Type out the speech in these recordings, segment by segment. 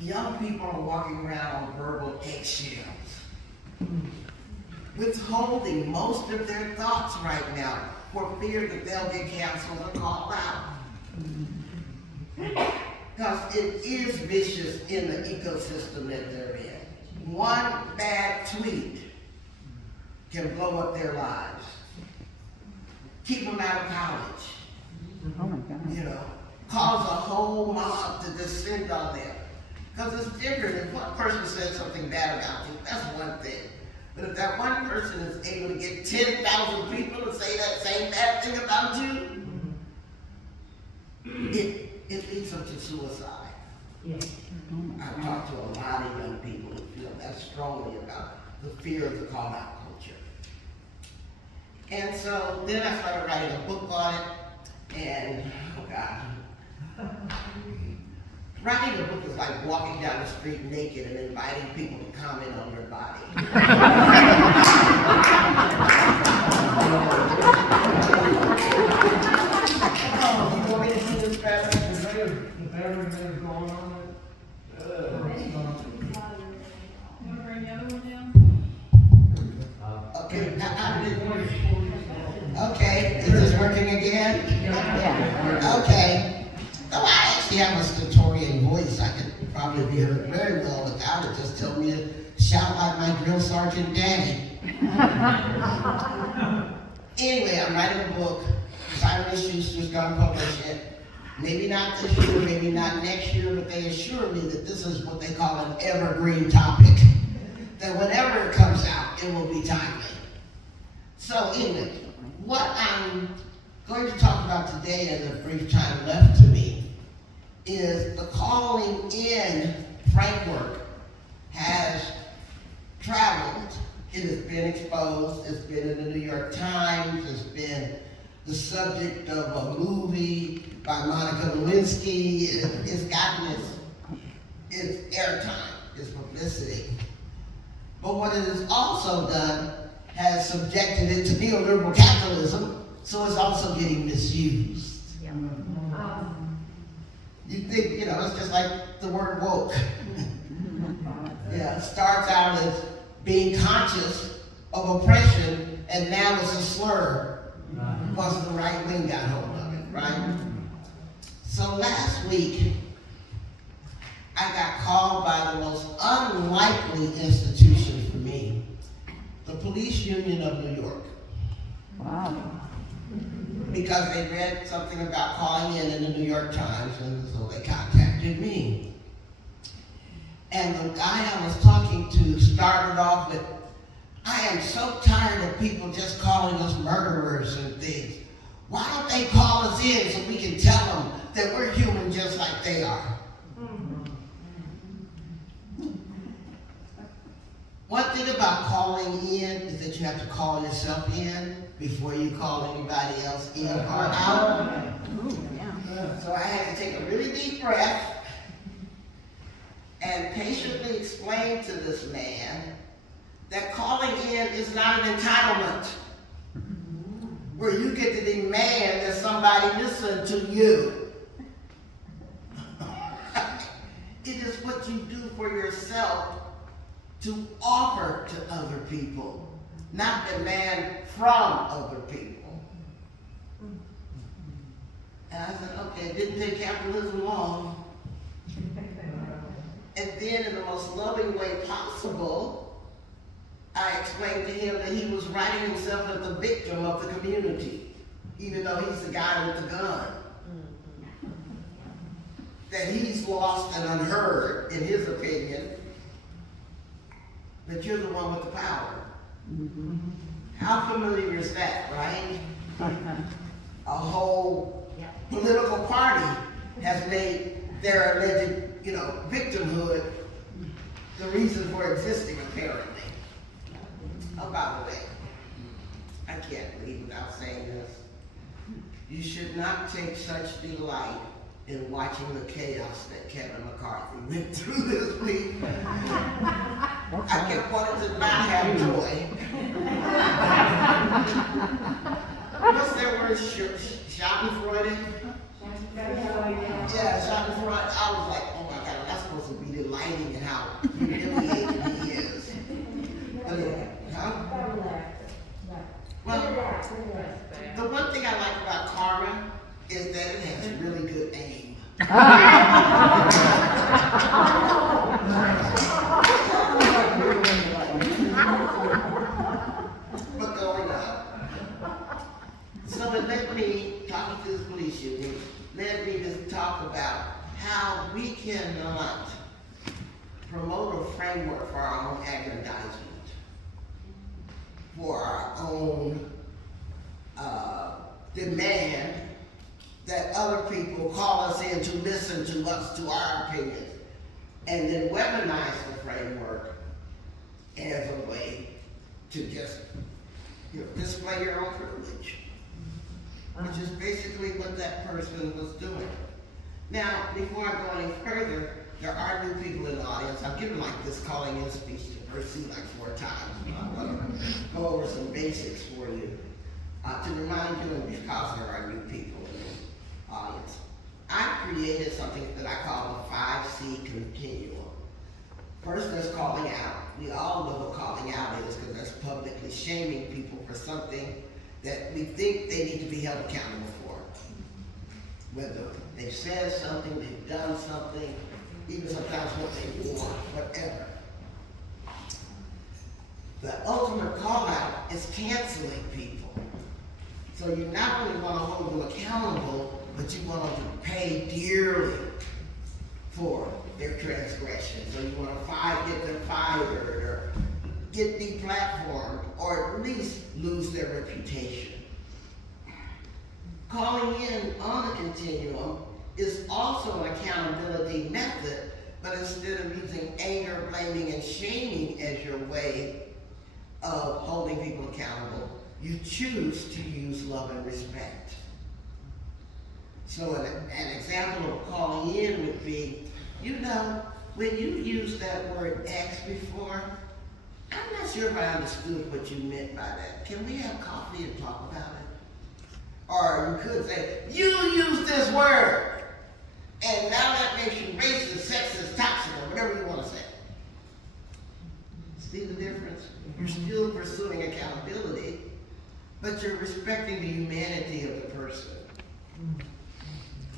young people are walking around on verbal eggshells, withholding most of their thoughts right now for fear that they'll get canceled or called out. Because it is vicious in the ecosystem that they're in. One bad tweet can blow up their lives, keep them out of college, Oh my God. Cause a whole mob to descend on them. Because it's different. If one person says something bad about you, that's one thing. But if that one person is able to get 10,000 people to say that same bad thing about you, it leads them to suicide. Yes. I've talked to a lot of young people who feel that strongly about the fear of the call-out culture. And so then I started writing a book on it, and oh God. Writing a book is like walking down the street naked and inviting people to comment on your body. You want me to see this better? The battery is going on it. Okay, okay, is this working again? Yeah. Okay. Oh, I actually have a stentorian voice. I could probably be heard very well without it. Just tell me to shout like my drill sergeant daddy. Anyway, I'm writing a book. Simon & Schuster's gonna publish it. Maybe not this year, maybe not next year, but they assure me that this is what they call an evergreen topic. That whenever it comes out, it will be timely. So anyway, what I'm going to talk about today in the brief time left to me is the calling in framework has traveled. It has been exposed. It's been in the New York Times. It's been the subject of a movie by Monica Lewinsky. It's gotten its airtime, its publicity. But what it has also done has subjected it to neoliberal capitalism, so it's also getting misused. You think, it's just like the word woke. Yeah, it starts out as being conscious of oppression, and now it's a slur once the right wing got hold of it, right? So last week, I got called by the most unlikely institution for me, the Police Union of New York. Wow. Because they read something about calling in the New York Times, and so they contacted me. And the guy I was talking to started off with, I am so tired of people just calling us murderers and things. Why don't they call us in so we can tell them that we're human just like they are? One thing about calling in is that you have to call yourself in before you call anybody else in or out. So I had to take a really deep breath and patiently explain to this man that calling in is not an entitlement where you get to demand that somebody listen to you. It is what you do for yourself to offer to other people, not demand from other people. And I said, okay, it didn't take capitalism long. And then in the most loving way possible, I explained to him that he was writing himself as the victim of the community, even though he's the guy with the gun. That he's lost and unheard, in his opinion, that you're the one with the power. How familiar is that, right? A whole political party has made their alleged, victimhood the reason for existing, apparently. Oh, by the way, I can't leave without saying this. You should not take such delight in watching the chaos that Kevin McCarthy went through this week. I kept wanting to not have joy. What's that word? Schadenfreude? Yeah, Schadenfreude. I was like, oh my God, that's supposed to be delighting in how humiliated he is. But, huh? Well, the one thing I like about karma is that it has really good aim. But going up. So it led me, talking to the police union, led me to talk about how we cannot promote a framework for our own aggrandizement, for our own demand that other people call us in to listen to us, to our opinions, and then weaponize the framework as a way to just display your own privilege, which is basically what that person was doing. Now, before I go any further, there are new people in the audience. I've given like this calling in speech to Percy like 4 times. I'm going to go over some basics for you to remind you, and because there are new people in the audience. I've created something that I call the 5C continuum. First, there's calling out. We all know what calling out is because that's publicly shaming people for something that we think they need to be held accountable for. Whether they've said something, they've done something, even sometimes what they wore, whatever. The ultimate call out is canceling people. So you not only want to hold them accountable, but you want them to pay dearly for their transgression. So you want to get them fired or get deplatformed or at least lose their reputation. Calling in on the continuum is also an accountability method, but instead of using anger, blaming, and shaming as your way of holding people accountable, you choose to use love and respect. So an example of calling in would be, when you used that word X before, I'm not sure if I understood what you meant by that. Can we have coffee and talk about it? Or you could say, you used this word, and now that makes you racist, sexist, toxic, or whatever you want to say. See the difference? You're still pursuing accountability, but you're respecting the humanity of the person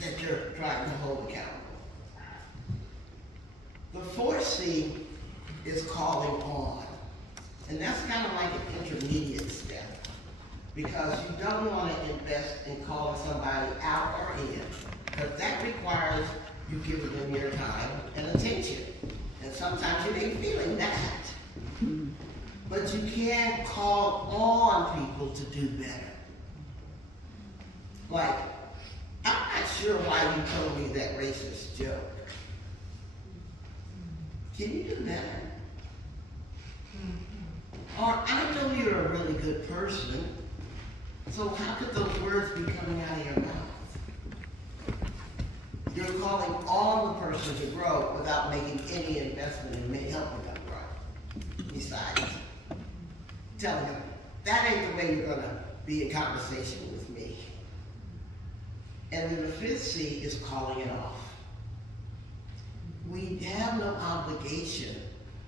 that you're trying to hold accountable. The 4C is calling on. And that's kind of like an intermediate step, because you don't want to invest in calling somebody out or in, because that requires you giving them your time and attention. And sometimes you ain't feeling that. But you can call on people to do better. Like, I'm not sure why you told me that racist joke. Can you do better? Or, I know you're a really good person, so how could those words be coming out of your mouth? You're calling on the person to grow without making any investment in helping them grow. Besides telling them, that ain't the way you're gonna be in conversation with me. And then the 5th C is calling it off. We have no obligation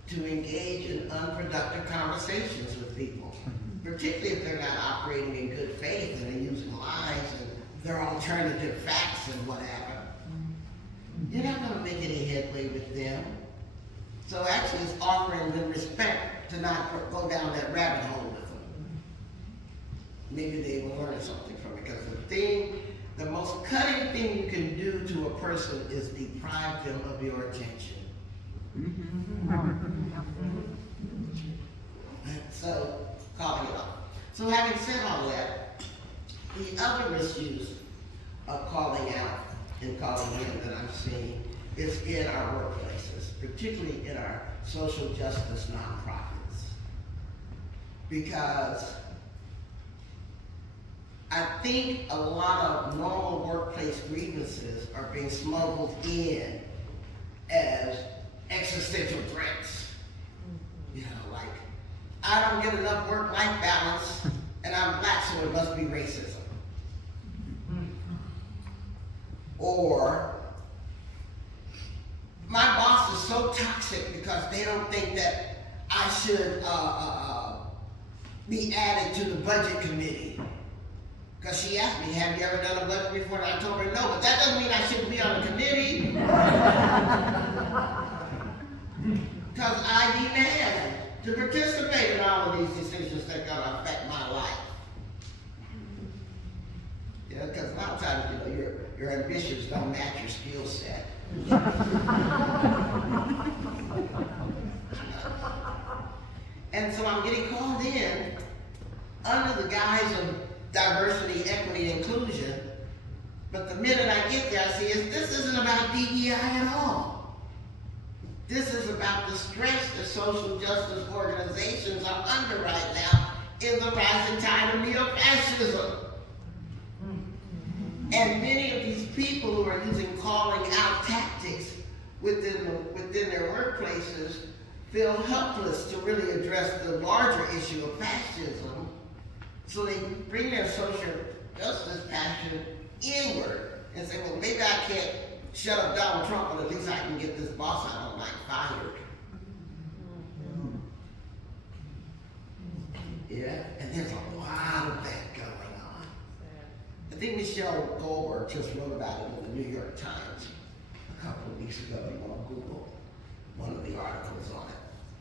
to engage in unproductive conversations with people, particularly if they're not operating in good faith and they're using lies and their alternative facts and whatever. You're not going to make any headway with them. So actually it's offering them respect to not go down that rabbit hole with them. Maybe they will learn something from it, because the most cutting thing you can do to a person is deprive them of your attention. So, calling it off. So having said all that, the other misuse of calling out and calling in that I'm seeing is in our workplaces, particularly in our social justice nonprofits. Because I think a lot of normal workplace grievances are being smuggled in as existential threats. Like, I don't get enough work-life balance, and I'm black, so it must be racism. Or, my boss is so toxic because they don't think that I should be added to the budget committee. Because she asked me, have you ever done a budget before? And I told her no, but that doesn't mean I shouldn't be on the committee. Because I demand to participate in all of these decisions that are going to affect my life. Yeah, because a lot of times, you know, your ambitions don't match your skill set. And so I'm getting called in under the guise of diversity, equity, inclusion. But the minute I get there, I see this isn't about DEI at all. This is about the stress that social justice organizations are under right now in the rising tide of neo-fascism. And many of these people who are using calling out tactics within their workplaces feel helpless to really address the larger issue of fascism. So they bring their social justice passion inward and say, well, maybe I can't shut up Donald Trump, but at least I can get this boss I don't like fired. Yeah, and there's a lot of that going on. I think Michelle Goldberg just wrote about it in the New York Times a couple of weeks ago. You want to Google one of the articles on it.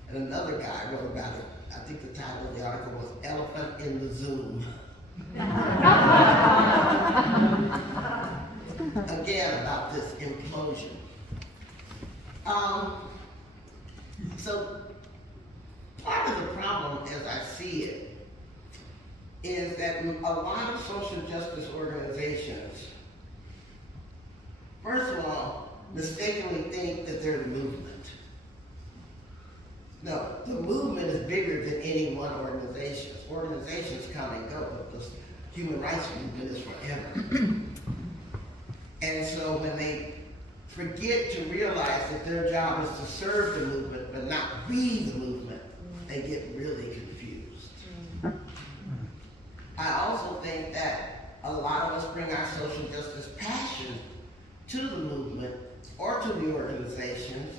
And another guy wrote about it. I think the title of the article was Elephant in the Zoom. Again, about this implosion. So part of the problem, as I see it, is that a lot of social justice organizations, first of all, mistakenly think that they're the movement. No, the movement is bigger than any one organization. Organizations come and go, but the human rights movement is forever. And so when they forget to realize that their job is to serve the movement, but not be the movement, they get really confused. I also think that a lot of us bring our social justice passion to the movement or to the organizations,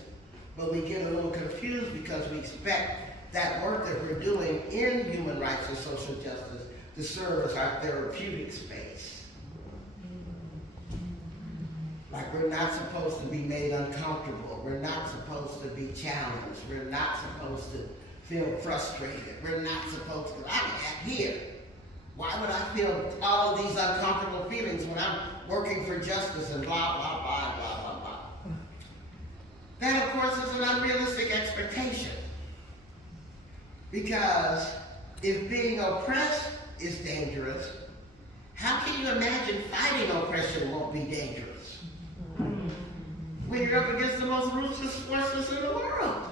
but we get a little confused because we expect that work that we're doing in human rights and social justice to serve as our therapeutic space. Like we're not supposed to be made uncomfortable. We're not supposed to be challenged. We're not supposed to feel frustrated. We're not supposed to, I'm at here. Why would I feel all of these uncomfortable feelings when I'm working for justice and blah, blah, blah, blah, blah, blah. That, of course, is an unrealistic expectation. Because if being oppressed is dangerous, how can you imagine fighting oppression won't be dangerous? When you're up against the most ruthless forces in the world.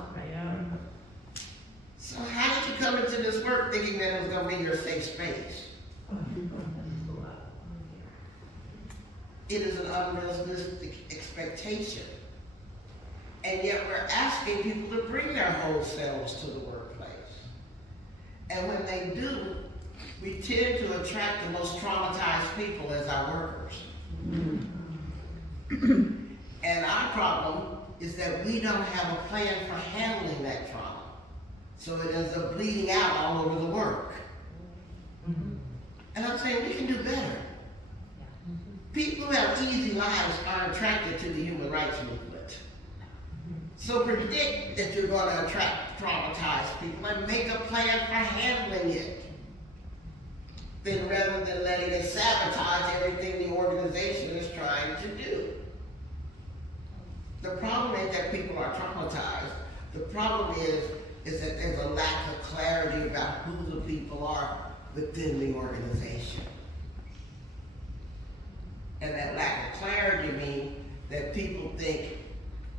So how did you come into this work thinking that it was going to be your safe space? It is an unrealistic expectation. And yet we're asking people to bring their whole selves to the workplace. And when they do, we tend to attract the most traumatized people as our workers. And our problem is that we don't have a plan for handling that trauma. So it ends up bleeding out all over the work. And I'm saying we can do better. People who have easy lives are attracted to the human rights movement. So predict that you're going to attract traumatized people and make a plan for handling it. Then rather than letting it sabotage everything the organization is trying to do. The problem ain't that people are traumatized. The problem is that there's a lack of clarity about who the people are within the organization. And that lack of clarity means that people think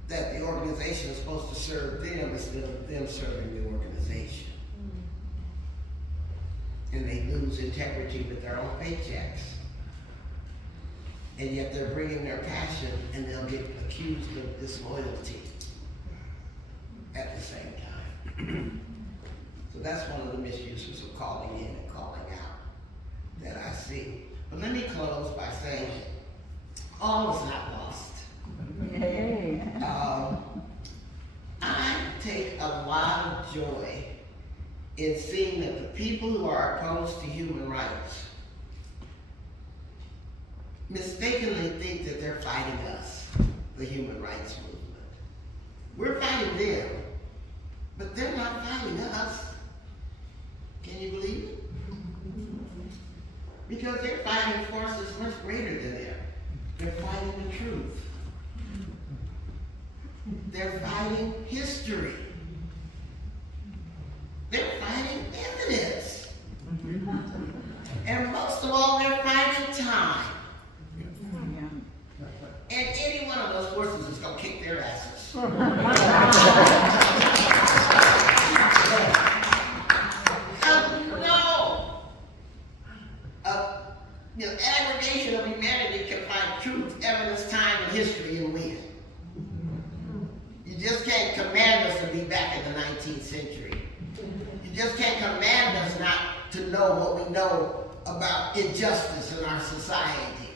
that the organization is supposed to serve them instead of them serving the organization. And they lose integrity with their own paychecks. And yet they're bringing their passion and they'll get accused of disloyalty at the same time. So that's one of the misuses of calling in and calling out that I see. But let me close by saying all is not lost. Yay. a lot of joy in seeing that the people who are opposed to human rights mistakenly think that they're fighting us, the human rights movement. We're fighting them, but they're not fighting us. Can you believe it? Because they're fighting forces much greater than them. They're fighting the truth. They're fighting history. They're fighting evidence. And most of all, they're fighting time. And any one of those forces is going to kick their asses. Aggregation of humanity can find truth, evidence, time, and history and win. You just can't command us to be back in the 19th century. You just can't command us not to know what we know about injustice in our society.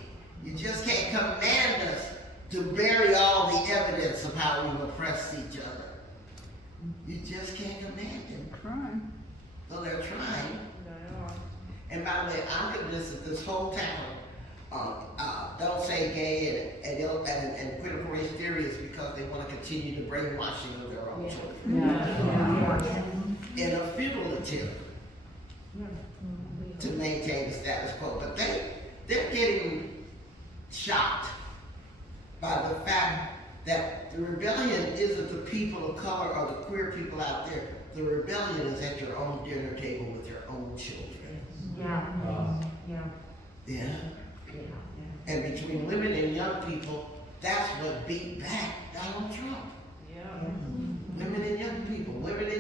You just can't command us to bury all the evidence of how we've oppressed each other. You just can't command them. Trying. So they're trying. And by the way, I'm convinced that this whole town don't say gay and critical race theory is because they want to continue the brainwashing of their own children. In a futile attempt to maintain the status quo. But they're getting shocked by the fact that the rebellion isn't the people of color or the queer people out there. The rebellion is at your own dinner table with your own children. Yeah. And between women and young people, that's what beat back Donald Trump. Women and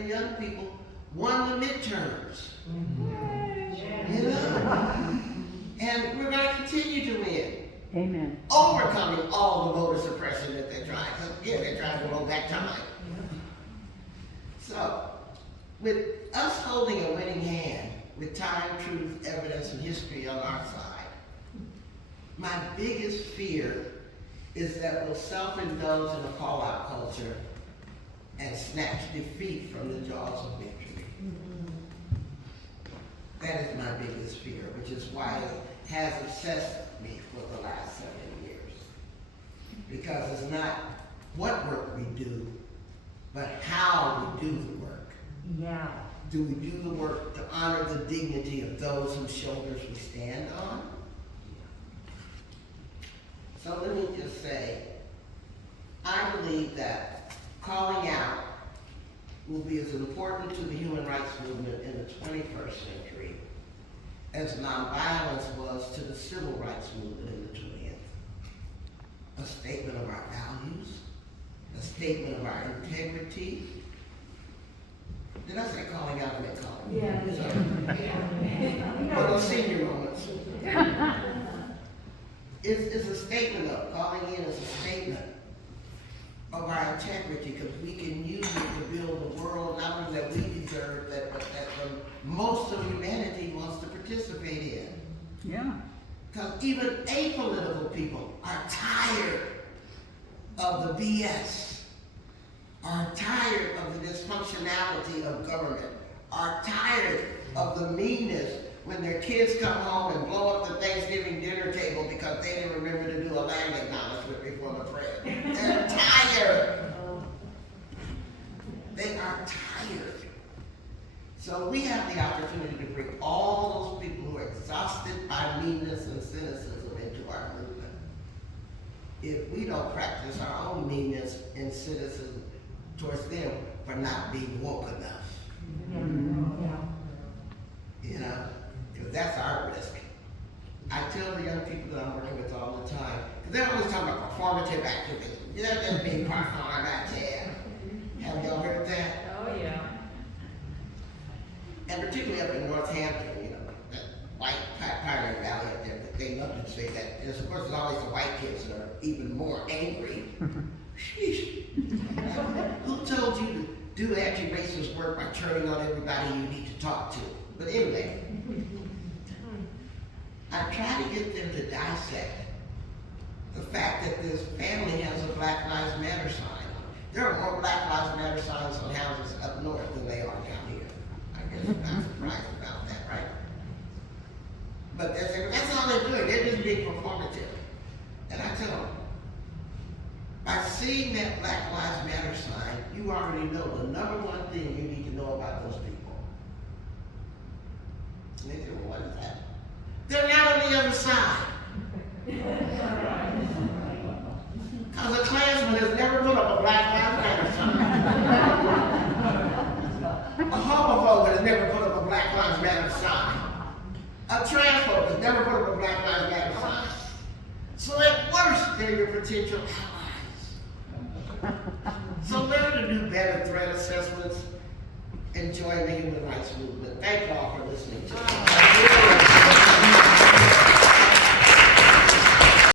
young people won the midterms. You know? And we're going to continue to win. Amen. Overcoming all the voter suppression that they're trying. They're trying to roll back time. So, with us holding a winning hand, with time, truth, evidence, and history on our side, my biggest fear is that we'll self-indulge in a call-out culture and snatch defeat from the jaws of victory. That is my biggest fear, which is why it has obsessed me for the last 7 years. Because it's not what work we do, but how we do the work. Do we do the work to honor the dignity of those whose shoulders we stand on? So let me just say, I believe that calling out will be as important to the human rights movement in the 21st century as nonviolence was to the civil rights movement in the 20th. A statement of our values, a statement of our integrity. Did I say calling out? I meant calling. Yeah. Well, those senior moments. It's a statement of, calling in is a statement of our integrity, because we can use it to build a world not only that we deserve, but that most of humanity wants to participate in. Yeah. Because even apolitical people are tired of the BS, are tired of the dysfunctionality of government, are tired of the meanness when their kids come home and blow up the Thanksgiving dinner table because they didn't remember to do a land acknowledgement before the prayer. They're tired. They are tired. So we have the opportunity to bring all those people who are exhausted by meanness and cynicism into our movement. If we don't practice our own meanness and cynicism towards them for not being woke enough. You know? Because that's our risk. I tell the young people that I'm working with all the time, because they're always talking about performative activism. You know, that's being performative. Have y'all heard that? Oh, yeah. And particularly up in Northampton, you know, that white Pioneer Valley up there, they love to say that. And of course, there's always the white kids that are even more angry. Sheesh. Who told you to do anti-racist work by turning on everybody you need to talk to? But anyway, I try to get them to dissect the fact that this family has a Black Lives Matter sign. There are more Black Lives Matter signs on houses performative. And I tell them, by seeing that Black Lives Matter sign, you already know the number one thing you need to know about those people. And they say, well, what is that? They're now on the other side. Because a Klansman has never put up a Black Lives Matter sign. A homophobe has never put up a Black Lives Matter sign. A transphobe has never put up a Black Lives Matter sign. So at worst, they're your potential allies. So learn to do better threat assessments and join the human rights movement. Thank you all for listening to me.